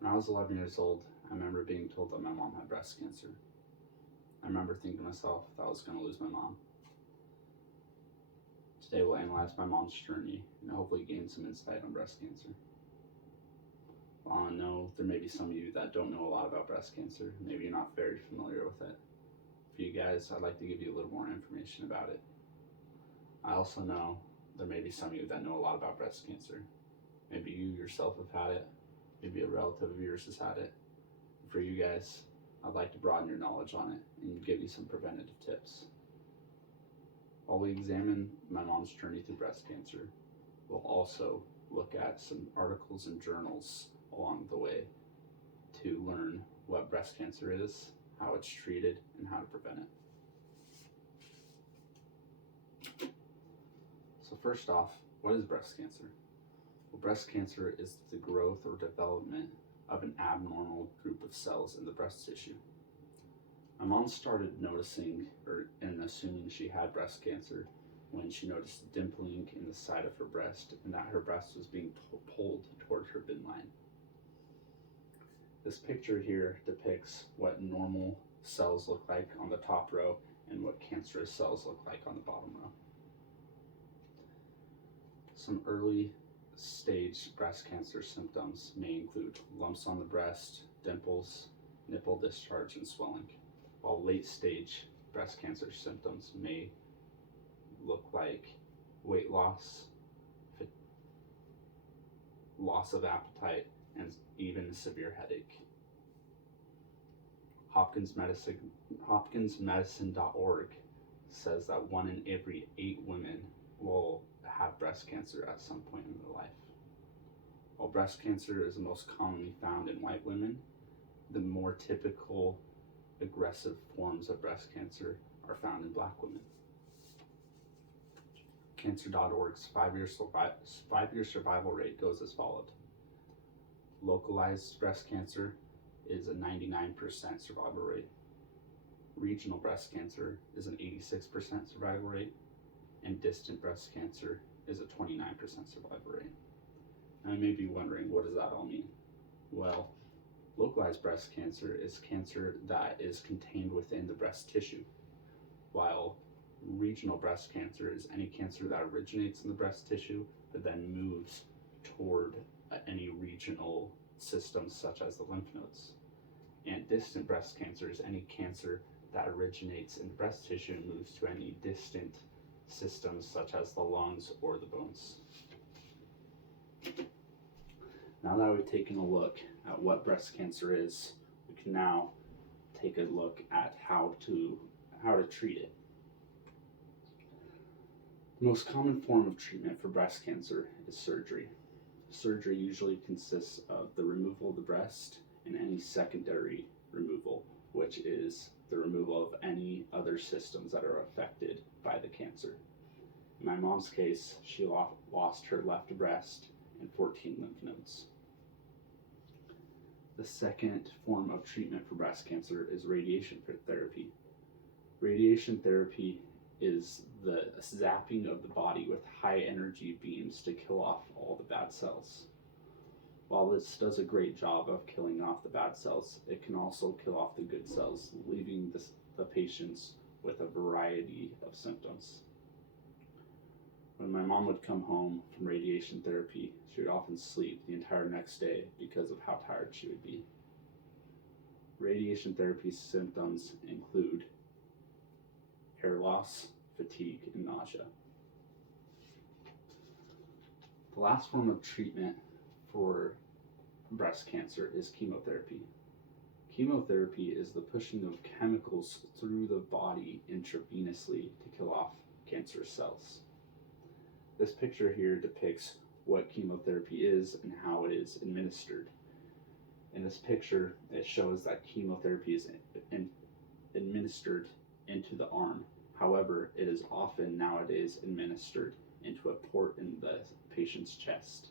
When I was 11 years old, I remember being told that my mom had breast cancer. I remember thinking to myself that I was going to lose my mom. Today we'll analyze my mom's journey and hopefully gain some insight on breast cancer. While I know there may be some of you that don't know a lot about breast cancer, maybe you're not very familiar with it. For you guys, I'd like to give you a little more information about it. I also know there may be some of you that know a lot about breast cancer. Maybe you yourself have had it, maybe a relative of yours has had it. For you guys, I'd like to broaden your knowledge on it and give you some preventative tips. While we examine my mom's journey through breast cancer, we'll also look at some articles and journals along the way to learn what breast cancer is, how it's treated, and how to prevent it. So first off, what is breast cancer? Well, breast cancer is the growth or development of an abnormal group of cells in the breast tissue. My mom started noticing and assuming she had breast cancer when she noticed dimpling in the side of her breast and that her breast was being pulled toward her bin line. This picture here depicts what normal cells look like on the top row and what cancerous cells look like on the bottom row. Some early stage breast cancer symptoms may include lumps on the breast, dimples, nipple discharge, and swelling, while late stage breast cancer symptoms may look like weight loss, loss of appetite, and even severe headache. HopkinsMedicine.org says that 1 in every 8 women will have breast cancer at some point in their life. While breast cancer is the most commonly found in white women, the more typical aggressive forms of breast cancer are found in black women. Cancer.org's 5-year survival rate goes as follows. Localized breast cancer is a 99% survival rate. Regional breast cancer is an 86% survival rate, and distant breast cancer is a 29% survival rate. Now you may be wondering, what does that all mean? Well, localized breast cancer is cancer that is contained within the breast tissue, while regional breast cancer is any cancer that originates in the breast tissue but then moves toward any regional systems such as the lymph nodes. And distant breast cancer is any cancer that originates in the breast tissue and moves to any distant systems such as the lungs or the bones. Now that we've taken a look at what breast cancer is, we can now take a look at how to treat it. The most common form of treatment for breast cancer is surgery. Surgery usually consists of the removal of the breast and any secondary removal, which is the removal of any other systems that are affected by the cancer. In my mom's case, she lost her left breast and 14 lymph nodes. The second form of treatment for breast cancer is radiation therapy. Radiation therapy is the zapping of the body with high energy beams to kill off all the bad cells. While this does a great job of killing off the bad cells, it can also kill off the good cells, leaving the patients with a variety of symptoms. When my mom would come home from radiation therapy, she would often sleep the entire next day because of how tired she would be. Radiation therapy symptoms include hair loss, fatigue, and nausea. The last form of treatment for breast cancer is chemotherapy. Chemotherapy is the pushing of chemicals through the body intravenously to kill off cancerous cells. This picture here depicts what chemotherapy is and how it is administered. In this picture, it shows that chemotherapy is administered into the arm. However, it is often nowadays administered into a port in the patient's chest.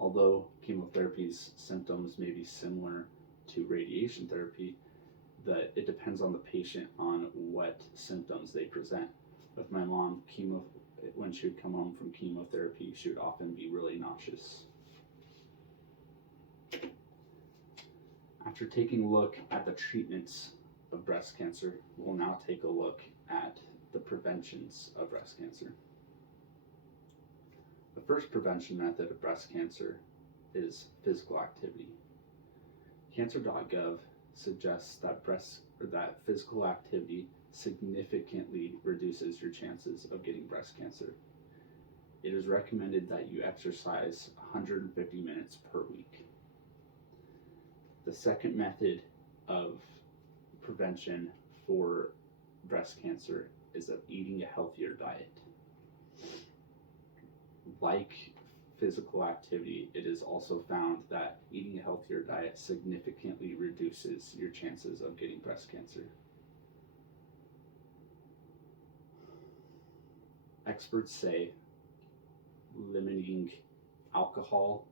Although chemotherapy's symptoms may be similar to radiation therapy, it depends on the patient on what symptoms they present. With my mom, when she would come home from chemotherapy, she would often be really nauseous. After taking a look at the treatments of breast cancer, we'll now take a look at the preventions of breast cancer. The first prevention method of breast cancer is physical activity. Cancer.gov suggests that physical activity significantly reduces your chances of getting breast cancer. It is recommended that you exercise 150 minutes per week. The second method of prevention for breast cancer is of eating a healthier diet. Like physical activity, it is also found that eating a healthier diet significantly reduces your chances of getting breast cancer. Experts say limiting alcohol,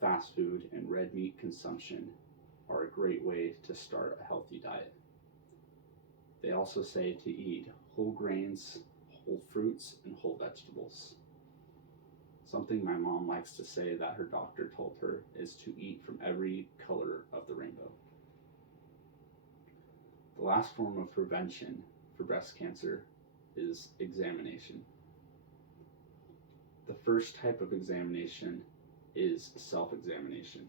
fast food, and red meat consumption are a great way to start a healthy diet. They also say to eat whole grains, whole fruits, and whole vegetables. Something my mom likes to say that her doctor told her is to eat from every color of the rainbow. The last form of prevention for breast cancer is examination. The first type of examination is self-examination.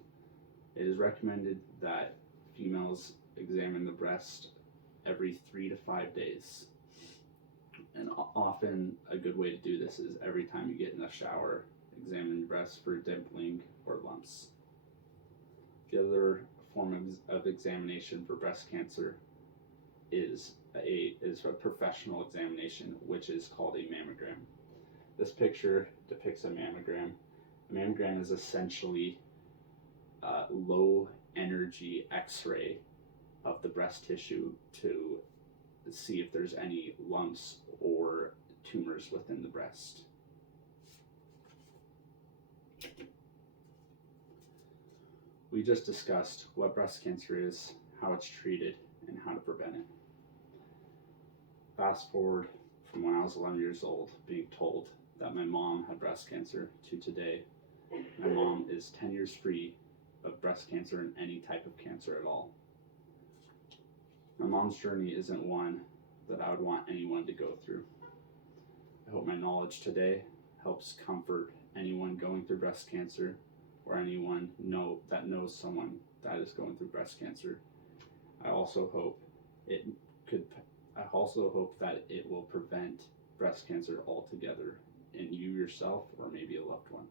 It is recommended that females examine the breast every 3 to 5 days. And often a good way to do this is every time you get in the shower, examine your breast for dimpling or lumps. The other form of examination for breast cancer is a professional examination, which is called a mammogram. This picture depicts a mammogram. A mammogram is essentially a low energy x-ray of the breast tissue to see if there's any lumps or tumors within the breast. We just discussed what breast cancer is, how it's treated, and how to prevent it. Fast forward from when I was 11 years old, being told that my mom had breast cancer, to today. My mom is 10 years free of breast cancer and any type of cancer at all. My mom's journey isn't one that I would want anyone to go through. I hope my knowledge today helps comfort anyone going through breast cancer or anyone that knows someone that is going through breast cancer. I also hope that it will prevent breast cancer altogether in you yourself or maybe a loved one.